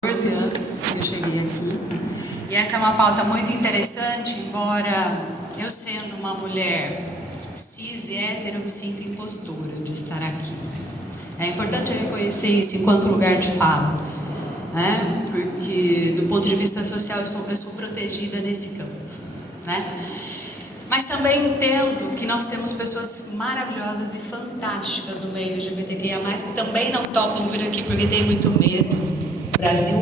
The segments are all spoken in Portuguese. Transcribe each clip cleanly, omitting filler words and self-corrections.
14 anos que eu cheguei aqui, e essa é uma pauta muito interessante, embora eu sendo uma mulher cis e hétero me sinto impostora de estar aqui. É importante reconhecer isso enquanto lugar de fala, né? Porque do ponto de vista social eu sou protegida nesse campo, né? Mas também entendo que nós temos pessoas maravilhosas e fantásticas no meio LGBTQIA+, que também não topam vir aqui porque tem muito medo. O Brasil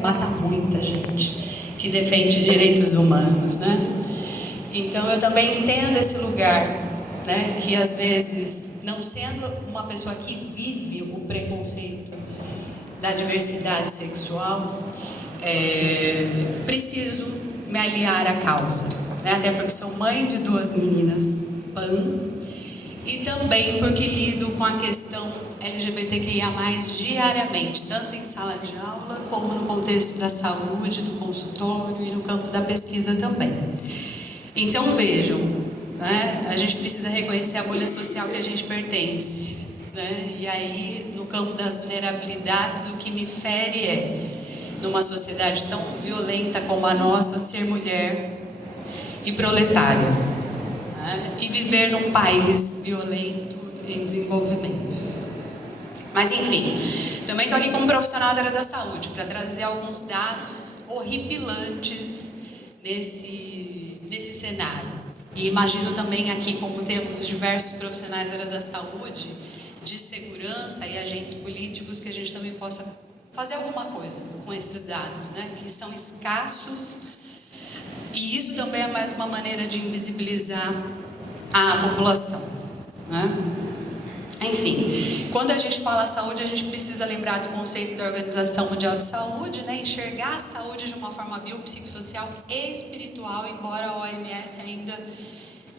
mata muita gente que defende direitos humanos, né? Então eu também entendo esse lugar, né? Que às vezes, não sendo uma pessoa que vive o preconceito da diversidade sexual, preciso me aliar à causa, né? Até porque sou mãe de 2 meninas pan, e também porque lido com a questão LGBTQIA+, diariamente, tanto em sala de aula, como no contexto da saúde, do consultório e no campo da pesquisa também. Então vejam, né, a gente precisa reconhecer a bolha social que a gente pertence, né? E aí, no campo das vulnerabilidades, o que me fere é, numa sociedade tão violenta como a nossa, ser mulher e proletária, né? E viver num país violento em desenvolvimento. Mas enfim, também estou aqui como profissional da área da saúde para trazer alguns dados horripilantes nesse cenário. E imagino também aqui, como temos diversos profissionais da área da saúde, de segurança e agentes políticos, que a gente também possa fazer alguma coisa com esses dados, né, que são escassos. E isso também é mais uma maneira de invisibilizar a população, né? Enfim, quando a gente fala saúde, a gente precisa lembrar do conceito da Organização Mundial de Saúde, né? Enxergar a saúde de uma forma biopsicossocial e espiritual, embora a OMS ainda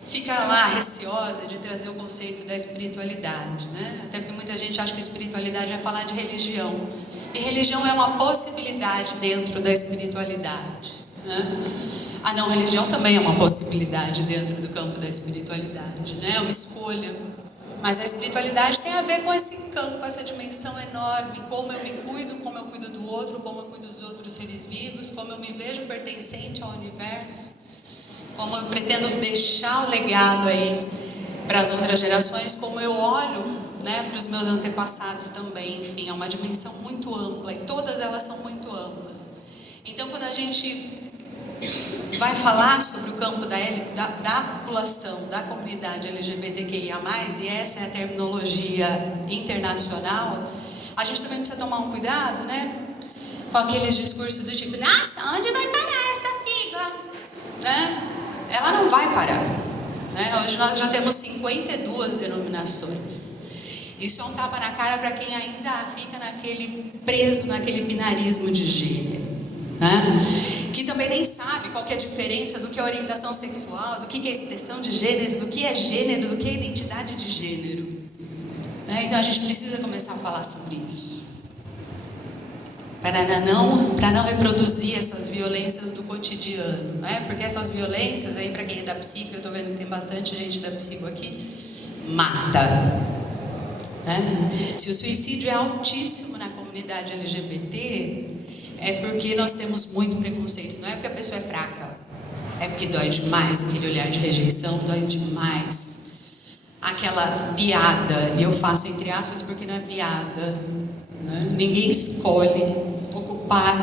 fica lá receosa de trazer o conceito da espiritualidade, né? Até porque muita gente acha que espiritualidade é falar de religião, e religião é uma possibilidade dentro da espiritualidade, né? A não religião também é uma possibilidade dentro do campo da espiritualidade, né? É uma escolha. Mas a espiritualidade tem a ver com esse campo, com essa dimensão enorme, como eu me cuido, como eu cuido do outro, como eu cuido dos outros seres vivos, como eu me vejo pertencente ao universo, como eu pretendo deixar o legado aí para as outras gerações, como eu olho, né, para os meus antepassados também. Enfim, é uma dimensão muito ampla e todas elas são muito amplas. Então, quando a gente vai falar sobre o campo da população, da comunidade LGBTQIA+, e essa é a terminologia internacional, a gente também precisa tomar um cuidado, né, com aqueles discursos do tipo, nossa, onde vai parar essa sigla? Né? Ela não vai parar, né? Hoje nós já temos 52 denominações. Isso é um tapa na cara para quem ainda fica preso naquele binarismo de gênero, né? Que também nem sabe qual que é a diferença do que é orientação sexual, do que é expressão de gênero, do que é gênero, do que é identidade de gênero, né? Então a gente precisa começar a falar sobre isso, para não reproduzir essas violências do cotidiano, né? Porque essas violências aí, para quem é da psico, eu estou vendo que tem bastante gente da psico aqui, mata, né? Se o suicídio é altíssimo na comunidade LGBT, é porque nós temos muito preconceito. Não é porque a pessoa é fraca, é porque dói demais, aquele olhar de rejeição dói demais. Aquela piada, e eu faço entre aspas porque não é piada, né? Ninguém escolhe ocupar,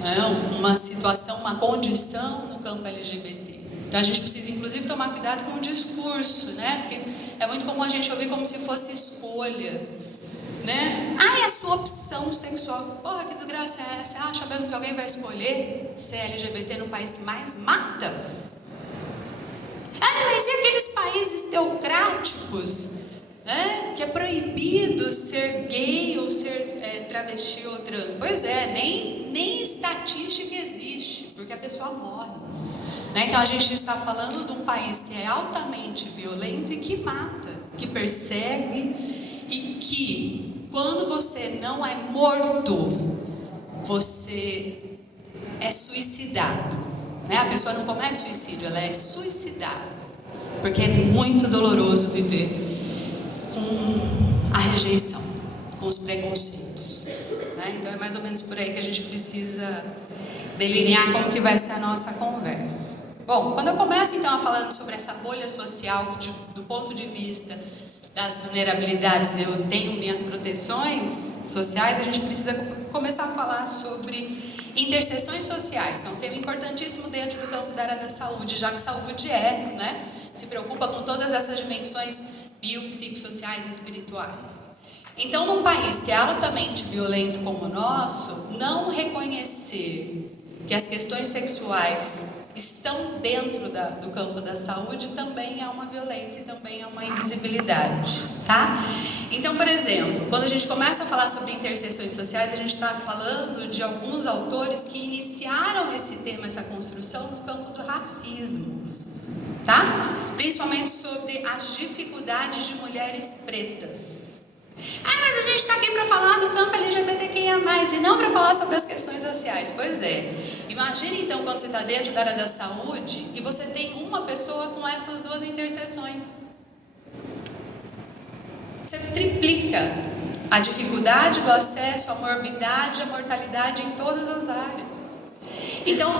né, uma situação, uma condição no campo LGBT. Então a gente precisa inclusive tomar cuidado com o discurso, né? Porque é muito comum a gente ouvir como se fosse escolha, né? Ah, é a sua opção sexual. Porra, que desgraça é essa? Você acha mesmo que alguém vai escolher ser LGBT no país que mais mata? Ah, mas e aqueles países teocráticos, né, que é proibido ser gay ou ser travesti ou trans? Pois é, nem estatística existe, porque a pessoa morre, né? Então a gente está falando de um país que é altamente violento e que mata, que persegue, e que quando você não é morto, você é suicidado, né? A pessoa não comete suicídio, ela é suicidada, porque é muito doloroso viver com a rejeição, com os preconceitos, né? né? Então é mais ou menos por aí que a gente precisa delinear como que vai ser a nossa conversa. Bom, quando eu começo então falando sobre essa bolha social, que do ponto de vista das vulnerabilidades eu tenho minhas proteções sociais, a gente precisa começar a falar sobre interseções sociais, que é um tema importantíssimo dentro do campo da área da saúde, já que saúde se preocupa com todas essas dimensões biopsicossociais e espirituais. Então, num país que é altamente violento como o nosso, não reconhecer que as questões sexuais estão dentro do campo da saúde também é uma violência e também é uma invisibilidade, tá? Então, por exemplo, quando a gente começa a falar sobre interseções sociais, a gente está falando de alguns autores que iniciaram esse tema, essa construção no campo do racismo, tá? Principalmente sobre as dificuldades de mulheres pretas. Mas a gente está aqui para falar do campo LGBTQIA+, e não para falar sobre as questões raciais. Pois é. Imagine então quando você está dentro da área da saúde e você tem uma pessoa com essas duas interseções. Você triplica a dificuldade do acesso, a morbidade, a mortalidade em todas as áreas. Então,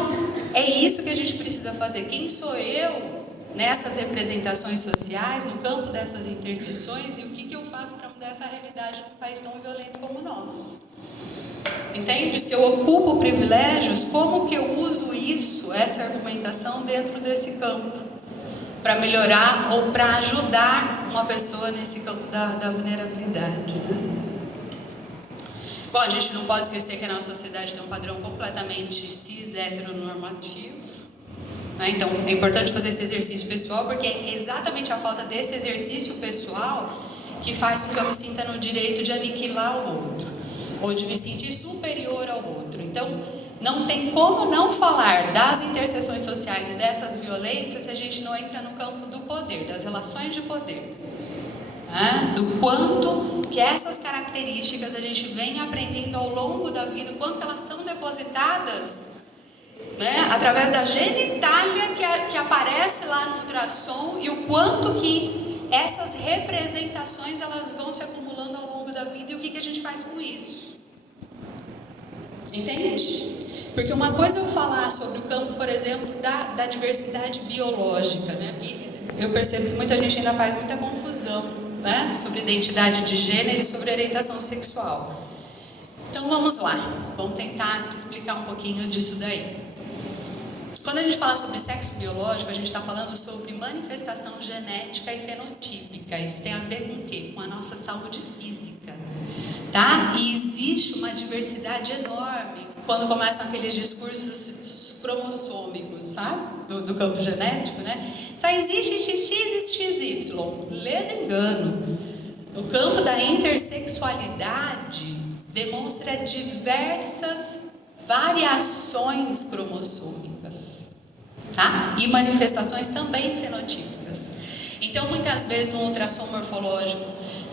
é isso que a gente precisa fazer. Quem sou eu nessas representações sociais, no campo dessas interseções, e o que eu faço para mudar essa realidade num país tão violento como o nosso? Entende? Se eu ocupo privilégios, como que eu uso isso, essa argumentação dentro desse campo, para melhorar ou para ajudar uma pessoa nesse campo da vulnerabilidade, né? Bom, a gente não pode esquecer que a nossa sociedade tem um padrão completamente cis, heteronormativo. Então, é importante fazer esse exercício pessoal, porque é exatamente a falta desse exercício pessoal que faz com que eu me sinta no direito de aniquilar o outro, ou de me sentir superior ao outro. Então, não tem como não falar das interseções sociais e dessas violências se a gente não entra no campo do poder, das relações de poder. Do quanto que essas características a gente vem aprendendo ao longo da vida, o quanto elas são depositadas através da genitália que aparece lá no ultrassom, e o quanto que essas representações elas vão se acumulando ao longo da vida, e o que a gente faz com isso. Entende? Porque uma coisa é eu falar sobre o campo, por exemplo, da diversidade biológica, eu percebo que muita gente ainda faz muita confusão, sobre identidade de gênero e sobre orientação sexual. Então vamos lá, vamos tentar explicar um pouquinho disso daí. Quando a gente fala sobre sexo biológico, a gente está falando sobre manifestação genética e fenotípica. Isso tem a ver com o quê? Com a nossa saúde física, tá? E existe uma diversidade enorme quando começam aqueles discursos cromossômicos, sabe? Do campo genético, Só existe XX e XY. Ledo engano. O campo da intersexualidade demonstra diversas variações cromossômicas, tá? E manifestações também fenotípicas. Então, muitas vezes no ultrassom morfológico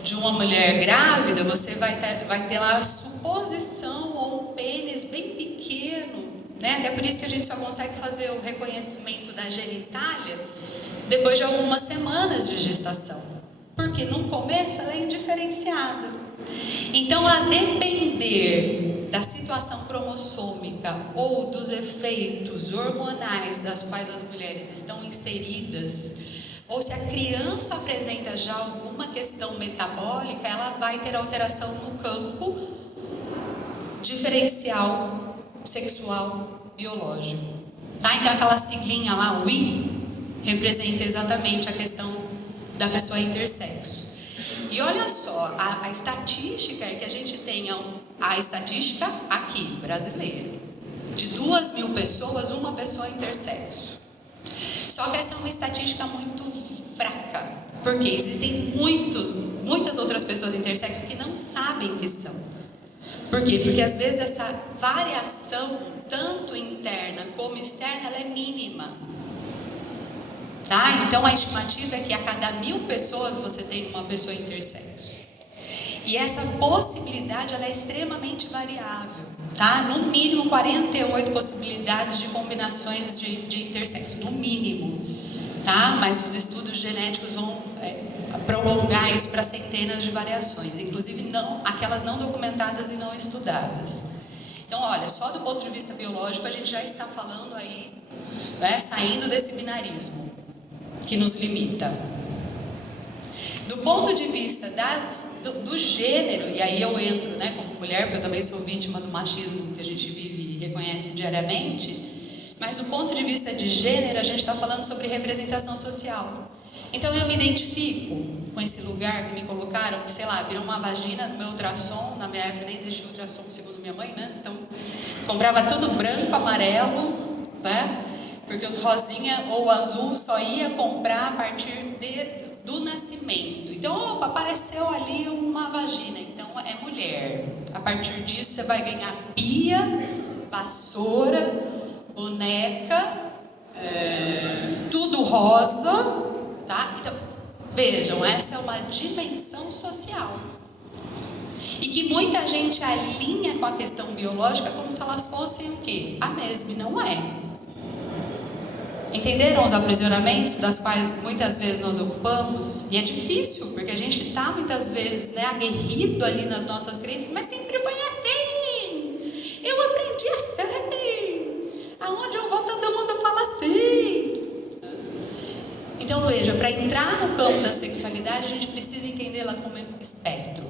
de uma mulher grávida, você vai ter lá a suposição ou um pênis bem pequeno, Até por isso que a gente só consegue fazer o reconhecimento da genitália depois de algumas semanas de gestação, porque no começo ela é indiferenciada. Então, a depender da situação cromossômica ou dos efeitos hormonais das quais as mulheres estão inseridas, ou se a criança apresenta já alguma questão metabólica, ela vai ter alteração no campo diferencial sexual biológico, tá? Então aquela siglinha lá, o I, representa exatamente a questão da pessoa intersexo. E olha só, a estatística é que a gente tenha a estatística aqui, brasileira, de 2.000 pessoas, uma pessoa intersexo. Só que essa é uma estatística muito fraca, porque existem muitas outras pessoas intersexo que não sabem que são. Por quê? Porque às vezes essa variação, tanto interna como externa, ela é mínima. Tá? Então a estimativa é que a cada 1.000 pessoas você tem uma pessoa intersexo. E essa possibilidade ela é extremamente variável. Tá? No mínimo 48 possibilidades de combinações de intersexo, no mínimo. Tá? Mas os estudos genéticos vão prolongar isso para centenas de variações, inclusive aquelas não documentadas e não estudadas. Então, olha, só do ponto de vista biológico a gente já está falando aí, né, saindo desse binarismo que nos limita. Do ponto de vista do gênero, e aí eu entro, né, como mulher, porque eu também sou vítima do machismo que a gente vive e reconhece diariamente, mas do ponto de vista de gênero, a gente está falando sobre representação social. Então eu me identifico com esse lugar que me colocaram, que sei lá, virou uma vagina no meu ultrassom. Na minha época nem existia ultrassom, segundo minha mãe, né? Então comprava tudo branco, amarelo, né? Porque o rosinha ou o azul só ia comprar a partir do nascimento. Então, opa, apareceu ali uma vagina, então é mulher. A partir disso você vai ganhar pia, vassoura, boneca, tudo rosa. Tá? Então, vejam, essa é uma dimensão social. E que muita gente alinha com a questão biológica como se elas fossem o quê? A mesma, e não é. Entenderam os aprisionamentos das quais muitas vezes nós ocupamos? E é difícil, porque a gente está muitas vezes, né, aguerrido ali nas nossas crenças, mas sempre foi assim. Eu aprendi assim. Aonde eu vou, todo mundo fala assim. Então veja, para entrar no campo da sexualidade, a gente precisa entendê-la como espectro.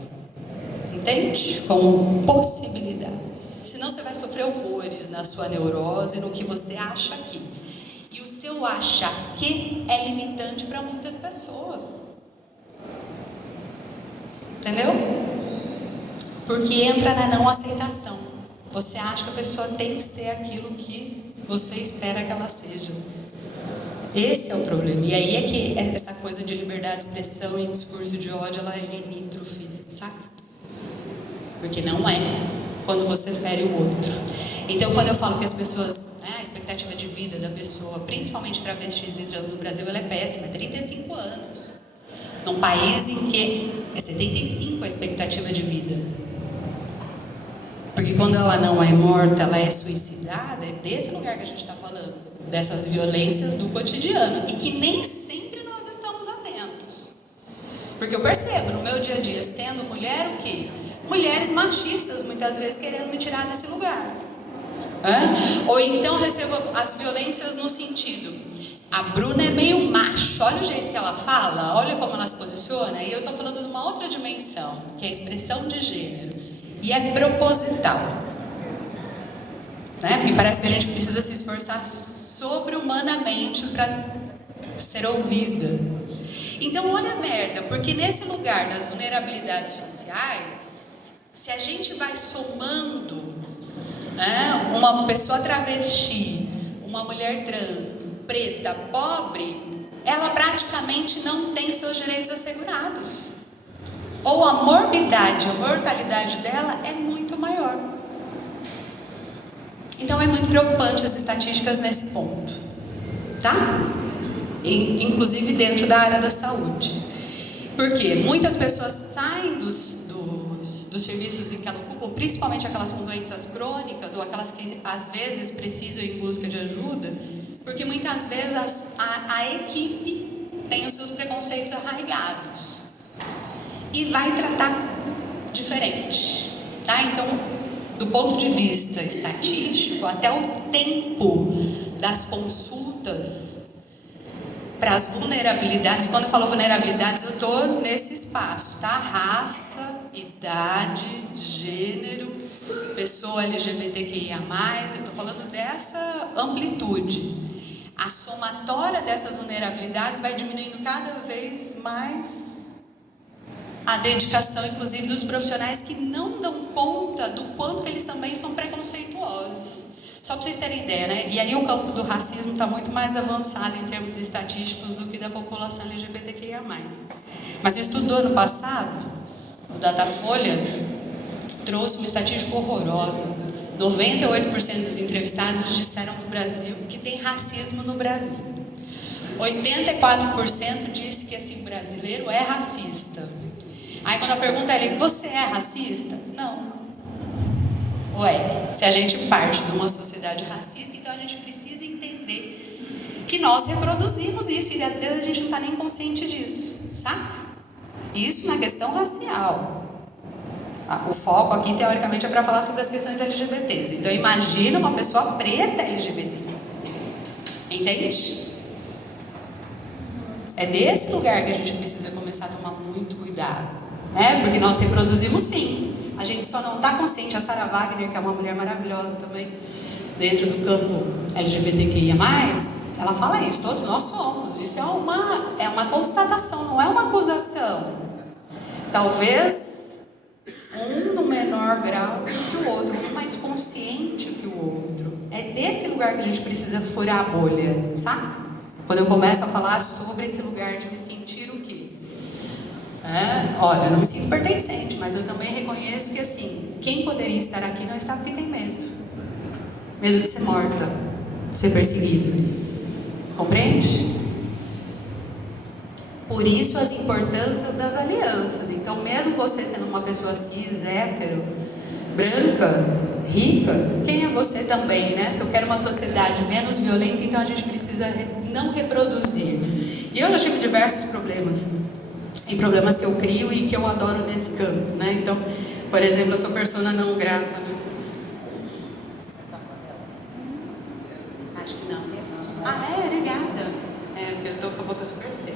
Entende? Como possibilidades. Senão você vai sofrer horrores na sua neurose, no que você acha que. E o seu achar que é limitante para muitas pessoas. Entendeu? Porque entra na não aceitação. Você acha que a pessoa tem que ser aquilo que você espera que ela seja. Esse é o problema. E aí é que essa coisa de liberdade de expressão e discurso de ódio, ela é limítrofe, saca? Porque não é quando você fere o outro. Então, quando eu falo que as pessoas, né, a expectativa de vida da pessoa, principalmente travestis e trans no Brasil, ela é péssima, é 35 anos. Num país em que é 75 a expectativa de vida. Porque quando ela não é morta, ela é suicidada, é desse lugar que a gente está falando. Dessas violências do cotidiano, e que nem sempre nós estamos atentos. Porque eu percebo no meu dia a dia, sendo mulher, o quê? Mulheres machistas, muitas vezes, querendo me tirar desse lugar. Ou então recebo as violências no sentido, a Bruna é meio macho, olha o jeito que ela fala, olha como ela se posiciona, e eu estou falando de uma outra dimensão, que é a expressão de gênero, e é proposital. Né? Porque parece que a gente precisa se esforçar sobre-humanamente para ser ouvida. Então, olha a merda, porque nesse lugar das vulnerabilidades sociais, se a gente vai somando, né, uma pessoa travesti, uma mulher trans, preta, pobre, ela praticamente não tem os seus direitos assegurados. Ou a morbidade, a mortalidade dela é muito maior. Então é muito preocupante as estatísticas nesse ponto, tá? Inclusive dentro da área da saúde. Porque muitas pessoas saem dos serviços em que elas ocupam, principalmente aquelas com doenças crônicas ou aquelas que às vezes precisam em busca de ajuda, porque muitas vezes a equipe tem os seus preconceitos arraigados e vai tratar diferente, tá? Então, do ponto de vista estatístico, até o tempo das consultas para as vulnerabilidades, e quando eu falo vulnerabilidades, eu estou nesse espaço, tá? Raça, idade, gênero, pessoa LGBTQIA+, eu estou falando dessa amplitude. A somatória dessas vulnerabilidades vai diminuindo cada vez mais a dedicação, inclusive, dos profissionais que não dão conta do quanto eles também são preconceituosos. Só para vocês terem ideia, né? E aí o campo do racismo está muito mais avançado em termos estatísticos do que da população LGBTQIA+. Mas o estudo do ano passado, o Datafolha, trouxe uma estatística horrorosa. 98% dos entrevistados disseram no Brasil que tem racismo no Brasil. 84% disse que esse brasileiro é racista. Aí quando eu pergunto a ele, você é racista? Não. Ué, se a gente parte de uma sociedade racista, então a gente precisa entender que nós reproduzimos isso e às vezes a gente não está nem consciente disso, saca? Isso na questão racial. O foco aqui, teoricamente, é para falar sobre as questões LGBTs. Então, imagina uma pessoa preta LGBT. Entende? É desse lugar que a gente precisa começar a tomar muito cuidado, né? Porque nós reproduzimos sim. A gente só não está consciente. A Sarah Wagner, que é uma mulher maravilhosa também, dentro do campo LGBTQIA+, ela fala isso, todos nós somos. Isso é uma constatação, não é uma acusação. Talvez um no menor grau que o outro, um mais consciente que o outro. É desse lugar que a gente precisa furar a bolha, saca? Quando eu começo a falar sobre esse lugar de me sentir o quê? Olha, eu não me sinto pertencente, mas eu também reconheço que assim, quem poderia estar aqui não está porque tem medo. Medo de ser morta, de ser perseguida. Compreende? Por isso as importâncias das alianças. Então, mesmo você sendo uma pessoa cis, hétero, branca, rica, quem é você também, né? Se eu quero uma sociedade menos violenta, então a gente precisa não reproduzir. E eu já tive diversos problemas. E problemas que eu crio e que eu adoro nesse campo, né? Então, por exemplo, eu sou persona não grata, né? Acho que não. Obrigada. Porque eu tô com a boca super seca.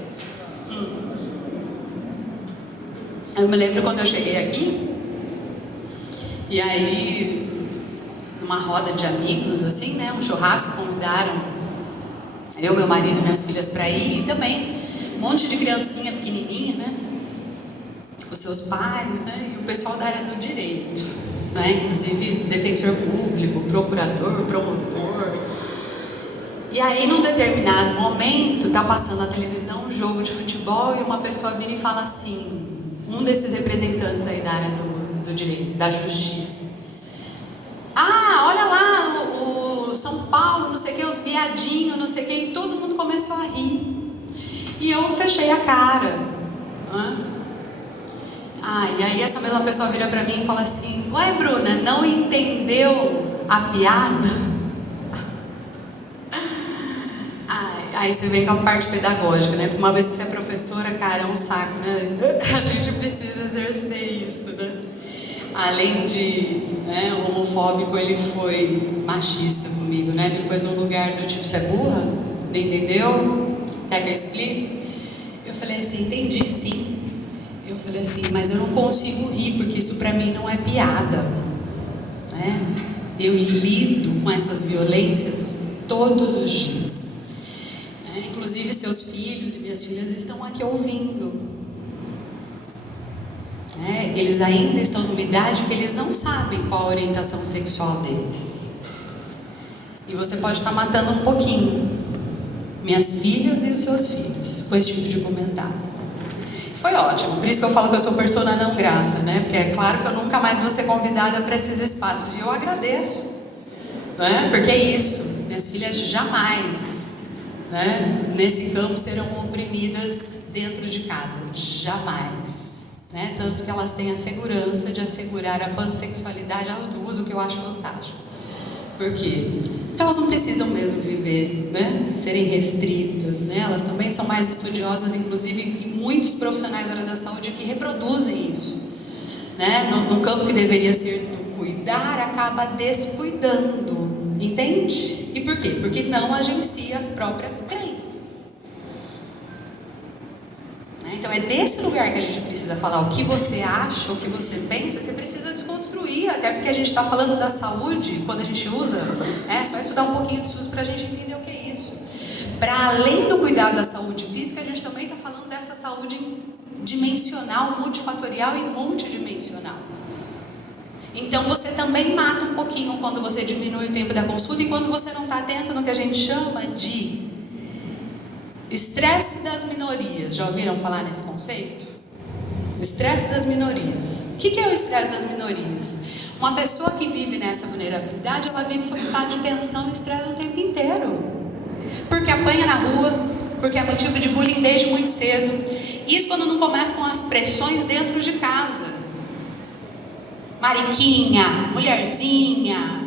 Eu me lembro quando eu cheguei aqui, e aí, numa roda de amigos, assim, né? Um churrasco, convidaram eu, meu marido e minhas filhas para ir, e também um monte de criancinha pequenininha, né? Os seus pais, né? E o pessoal da área do direito, né? Inclusive defensor público, procurador, promotor. E aí, num determinado momento, tá passando na televisão um jogo de futebol e uma pessoa vira e fala assim, um desses representantes aí da área do direito, da justiça. Olha lá, o São Paulo, não sei o que, os viadinhos, não sei o que, e todo mundo começou a rir. E eu fechei a cara. E aí essa mesma pessoa vira pra mim e fala assim, ué, Bruna, não entendeu a piada? Aí você vem com a parte pedagógica, né? Porque uma vez que você é professora, cara, é um saco, né? A gente precisa exercer isso, né? Além de homofóbico, ele foi machista comigo, né? Me pôs num lugar do tipo, você é burra? Não entendeu? Quer que eu explique? Eu falei assim, entendi sim. Eu falei assim, mas eu não consigo rir, porque isso pra mim não é piada, né? Eu lido com essas violências todos os dias. Inclusive seus filhos e minhas filhas estão aqui ouvindo. Eles ainda estão numa idade que eles não sabem qual a orientação sexual deles. E você pode estar matando um pouquinho minhas filhas e os seus filhos com esse tipo de comentário. Foi ótimo, por isso que eu falo que eu sou persona não grata, né? Porque é claro que eu nunca mais vou ser convidada para esses espaços. E eu agradeço, né? Porque é isso, minhas filhas jamais, né, nesse campo serão oprimidas dentro de casa, jamais, né? Tanto que elas têm a segurança de assegurar a pansexualidade às duas, o que eu acho fantástico. Por quê? Porque elas não precisam mesmo viver, né, serem restritas, né? Elas também são mais estudiosas, inclusive que muitos profissionais da área da saúde que reproduzem isso, né? No campo que deveria ser do cuidar, acaba descuidando. Entende? E por quê? Porque não agencia as próprias crenças. Então é desse lugar que a gente precisa falar. O que você acha, o que você pensa, você precisa desconstruir. Até porque a gente está falando da saúde, quando a gente usa, é só estudar um pouquinho de SUS para a gente entender o que é isso. Para além do cuidado da saúde física, a gente também está falando dessa saúde dimensional, multifatorial e multidimensional. Então você também mata um pouquinho quando você diminui o tempo da consulta e quando você não está atento no que a gente chama de estresse das minorias. Já ouviram falar nesse conceito? Estresse das minorias. O que é o estresse das minorias? Uma pessoa que vive nessa vulnerabilidade, ela vive sob estado de tensão e estresse o tempo inteiro. Porque apanha na rua, porque é motivo de bullying desde muito cedo. Isso quando não começa com as pressões dentro de casa. Mariquinha, mulherzinha.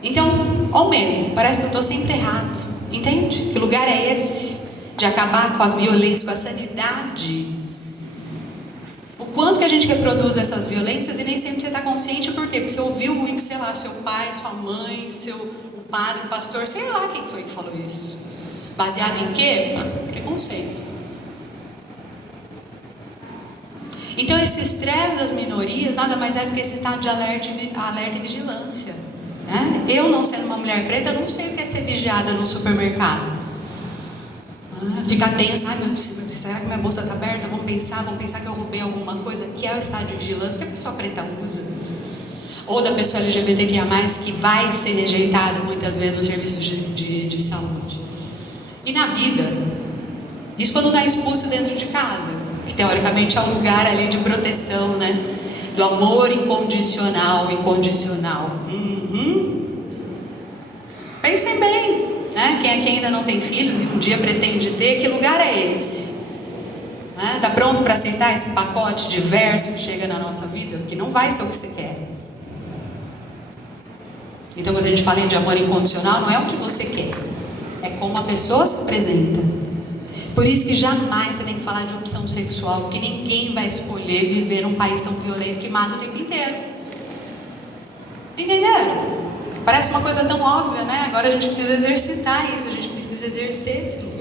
Então, ó o medo, parece que eu estou sempre errado. Entende? Que lugar é esse? de acabar com a violência, com a sanidade. O quanto que a gente reproduz essas violências e nem sempre você está consciente. Por quê? Porque você ouviu, sei lá, seu pai, sua mãe, o padre, o pastor, sei lá quem foi que falou isso. Baseado em quê? Preconceito. Então esse estresse das minorias nada mais é do que esse estado de alerta e vigilância, né? Eu, não sendo uma mulher preta, não sei o que é ser vigiada no supermercado. Ficar tensa, ai meu Deus, será que minha bolsa está aberta? Vão pensar que eu roubei alguma coisa, que é o estado de vigilância que a pessoa preta usa. Ou da pessoa LGBTQIA+, que vai ser rejeitada muitas vezes no serviço de saúde. E na vida, isso quando está expulso dentro de casa, que teoricamente é um lugar ali de proteção, né? Do amor incondicional. Pensem bem, né? Quem aqui ainda não tem filhos e um dia pretende ter, que lugar é esse? Está pronto para aceitar esse pacote diverso que chega na nossa vida? Que não vai ser o que você quer. Então quando a gente fala de amor incondicional, não é o que você quer, é como a pessoa se apresenta. Por isso que jamais você tem que falar de opção sexual, porque ninguém vai escolher viver num país tão violento que mata o tempo inteiro. Entenderam? Parece uma coisa tão óbvia, né? Agora a gente precisa exercitar isso, a gente precisa exercer esse lugar.